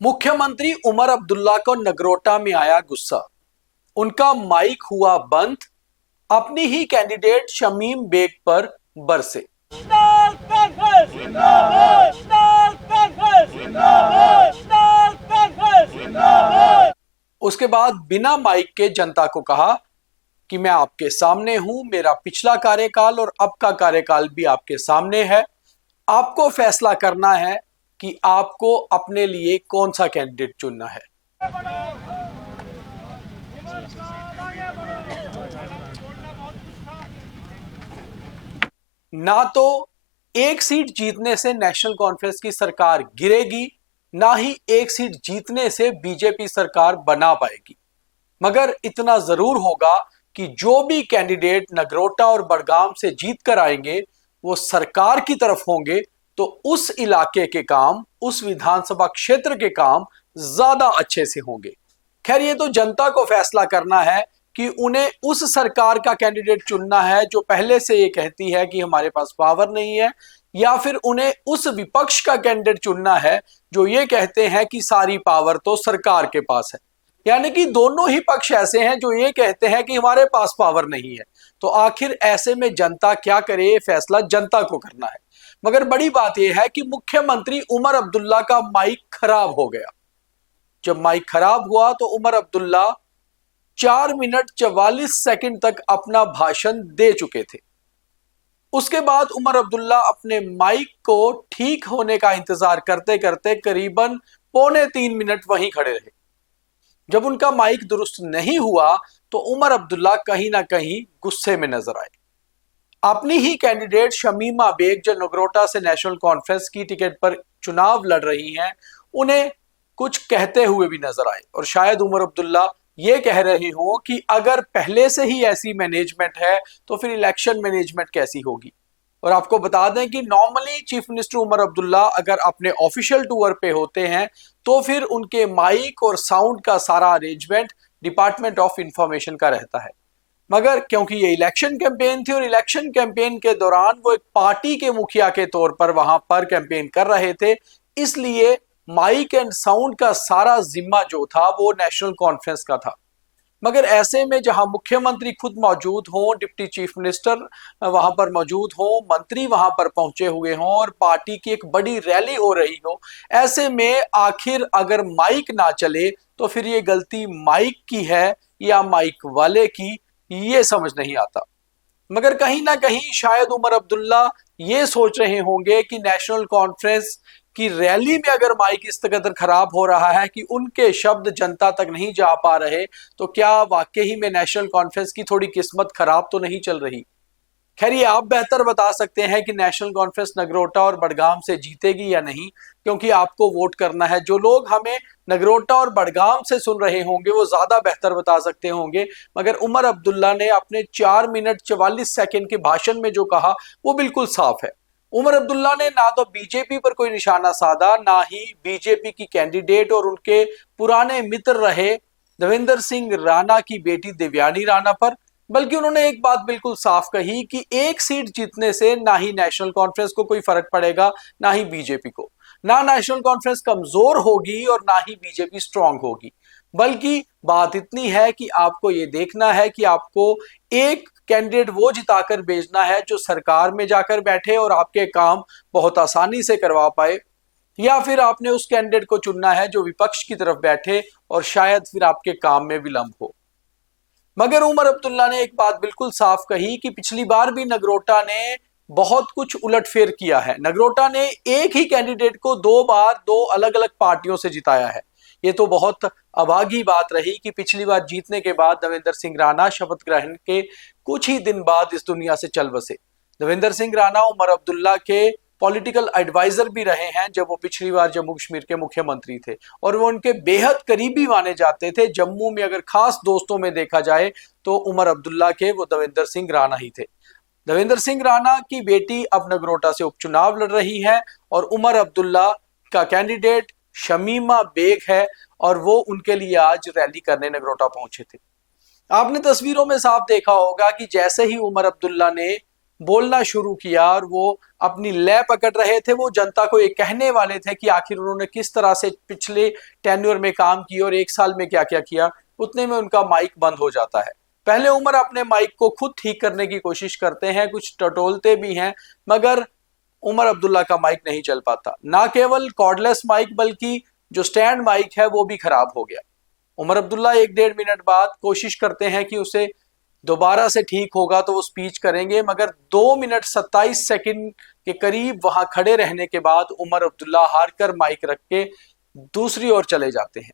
मुख्यमंत्री उमर अब्दुल्ला को नगरोटा में आया गुस्सा। उनका माइक हुआ बंद। अपनी ही कैंडिडेट शमीम बेग पर बरसे। उसके बाद बिना माइक के जनता को कहा कि मैं आपके सामने हूं, मेरा पिछला कार्यकाल और अब का कार्यकाल भी आपके सामने है। आपको फैसला करना है कि आपको अपने लिए कौन सा कैंडिडेट चुनना है। ना तो एक सीट जीतने से नेशनल कॉन्फ्रेंस की सरकार गिरेगी, ना ही एक सीट जीतने से बीजेपी सरकार बना पाएगी। मगर इतना जरूर होगा कि जो भी कैंडिडेट नगरोटा और बड़गाम से जीत कर आएंगे वो सरकार की तरफ होंगे, तो उस इलाके के काम, उस विधानसभा क्षेत्र के काम ज्यादा अच्छे से होंगे। खैर, ये तो जनता को फैसला करना है कि उन्हें उस सरकार का कैंडिडेट चुनना है जो पहले से ये कहती है कि हमारे पास पावर नहीं है, या फिर उन्हें उस विपक्ष का कैंडिडेट चुनना है जो ये कहते हैं कि सारी पावर तो सरकार के पास है। यानी कि दोनों ही पक्ष ऐसे हैं जो ये कहते हैं कि हमारे पास पावर नहीं है। तो आखिर ऐसे में जनता क्या करे, ये फैसला जनता को करना है। मगर बड़ी बात यह है कि मुख्यमंत्री उमर अब्दुल्ला का माइक खराब हो गया। जब माइक खराब हुआ तो उमर अब्दुल्ला 4 मिनट 44 सेकंड तक अपना भाषण दे चुके थे। उसके बाद उमर अब्दुल्ला अपने माइक को ठीक होने का इंतजार करते करते करीबन 2.25 मिनट वहीं खड़े रहे। जब उनका माइक दुरुस्त नहीं हुआ तो उमर अब्दुल्ला कहीं ना कहीं गुस्से में नजर आए। अपनी ही कैंडिडेट शमीमा बेग, जो नगरोटा से नेशनल कॉन्फ्रेंस की टिकट पर चुनाव लड़ रही हैं, उन्हें कुछ कहते हुए भी नजर आए। और शायद उमर अब्दुल्ला ये कह रहे हो कि अगर पहले से ही ऐसी मैनेजमेंट है तो फिर इलेक्शन मैनेजमेंट कैसी होगी। और आपको बता दें कि normally chief minister Omar Abdullah अगर अपने ऑफिशियल टूर पे होते हैं तो फिर उनके माइक और साउंड का सारा अरेंजमेंट डिपार्टमेंट ऑफ इंफॉर्मेशन का रहता है। मगर क्योंकि ये इलेक्शन कैंपेन थी और इलेक्शन कैंपेन के दौरान वो एक पार्टी के मुखिया के तौर पर वहां पर कैंपेन कर रहे थे, इसलिए माइक एंड साउंड का सारा जिम्मा जो था वो नेशनल कॉन्फ्रेंस का था। मगर ऐसे में जहां मुख्यमंत्री खुद मौजूद हों, डिप्टी चीफ मिनिस्टर वहां पर मौजूद हों, मंत्री वहां पर पहुंचे हुए हों और पार्टी की एक बड़ी रैली हो रही हो, ऐसे में आखिर अगर माइक ना चले तो फिर ये गलती माइक की है या माइक वाले की, ये समझ नहीं आता। मगर कहीं ना कहीं शायद उमर अब्दुल्ला ये सोच रहे होंगे कि नेशनल कॉन्फ्रेंस की रैली में अगर माइक इस कदर खराब हो रहा है कि उनके शब्द जनता तक नहीं जा पा रहे, तो क्या वाकई में नेशनल कॉन्फ्रेंस की थोड़ी किस्मत खराब तो नहीं चल रही। खैर, ये आप बेहतर बता सकते हैं कि नेशनल कॉन्फ्रेंस नगरोटा और बड़गाम से जीतेगी या नहीं, क्योंकि आपको वोट करना है। जो लोग हमें नगरोटा और बड़गाम से सुन रहे होंगे वो ज्यादा बेहतर बता सकते होंगे। मगर उमर अब्दुल्ला ने अपने 4 मिनट 44 सेकंड के भाषण में जो कहा वो बिल्कुल साफ है। उमर अब्दुल्ला ने ना तो बीजेपी पर कोई निशाना साधा, ना ही बीजेपी की कैंडिडेट और उनके पुराने मित्र रहे देवेंद्र सिंह राणा की बेटी देवयानी राणा पर, बल्कि उन्होंने एक बात बिल्कुल साफ कही कि एक सीट जीतने से ना ही नेशनल कॉन्फ्रेंस को कोई फर्क पड़ेगा, ना ही बीजेपी को। ना नेशनल कॉन्फ्रेंस कमजोर होगी और ना ही बीजेपी स्ट्रांग होगी। बल्कि बात इतनी है कि आपको ये देखना है कि आपको एक कैंडिडेट वो जिताकर भेजना है जो सरकार में जाकर बैठे और आपके काम बहुत आसानी से करवा पाए, या फिर आपने उस कैंडिडेट को चुनना है जो विपक्ष की तरफ बैठे और शायद फिर आपके काम में विलंब हो। मगर उमर अब्दुल्ला ने एक बात बिल्कुल साफ कही कि पिछली बार भी नगरोटा ने बहुत कुछ उलटफेर किया है। नगरोटा ने एक ही कैंडिडेट को 2 बार 2 अलग अलग पार्टियों से जिताया है। ये तो बहुत अभागी बात रही कि पिछली बार जीतने के बाद देवेंद्र सिंह राणा शपथ ग्रहण के कुछ ही दिन बाद इस दुनिया से चल बसे। देवेंद्र सिंह राणा उमर अब्दुल्ला के पॉलिटिकल एडवाइजर भी रहे हैं जब वो पिछली बार जम्मू कश्मीर के मुख्यमंत्री थे, और वो उनके बेहद करीबी माने जाते थे। जम्मू में अगर खास दोस्तों में देखा जाए तो उमर अब्दुल्ला के वो देवेंद्र सिंह राणा ही थे। देवेंद्र सिंह राणा की बेटी अब नगरोटा से उपचुनाव लड़ रही है और उमर अब्दुल्ला का कैंडिडेट शमीमा बेग है, और वो उनके लिए आज रैली करने नगरोटा पहुंचे थे। आपने तस्वीरों में साफ देखा होगा कि जैसे ही उमर अब्दुल्ला ने बोलना शुरू किया और वो अपनी लय पकड़ रहे थे। वो जनता को ये कहने वाले थे कि आखिर उन्होंने किस तरह से पिछले टेन्योर में काम किया और एक साल में क्या क्या किया। उतने में उनका माइक बंद हो जाता है। पहले उमर अपने माइक को खुद ठीक करने की कोशिश करते हैं, कुछ टटोलते भी हैं, मगर उमर अब्दुल्ला का माइक नहीं चल पाता। ना केवल कॉर्डलेस माइक बल्कि जो स्टैंड माइक है वो भी खराब हो गया। उमर अब्दुल्ला 1-1.5 मिनट बाद कोशिश करते हैं कि उसे दोबारा से ठीक होगा तो वो स्पीच करेंगे, मगर 2 मिनट 27 सेकंड के करीब वहां खड़े रहने के बाद उमर अब्दुल्ला हार कर माइक रख के दूसरी ओर चले जाते हैं।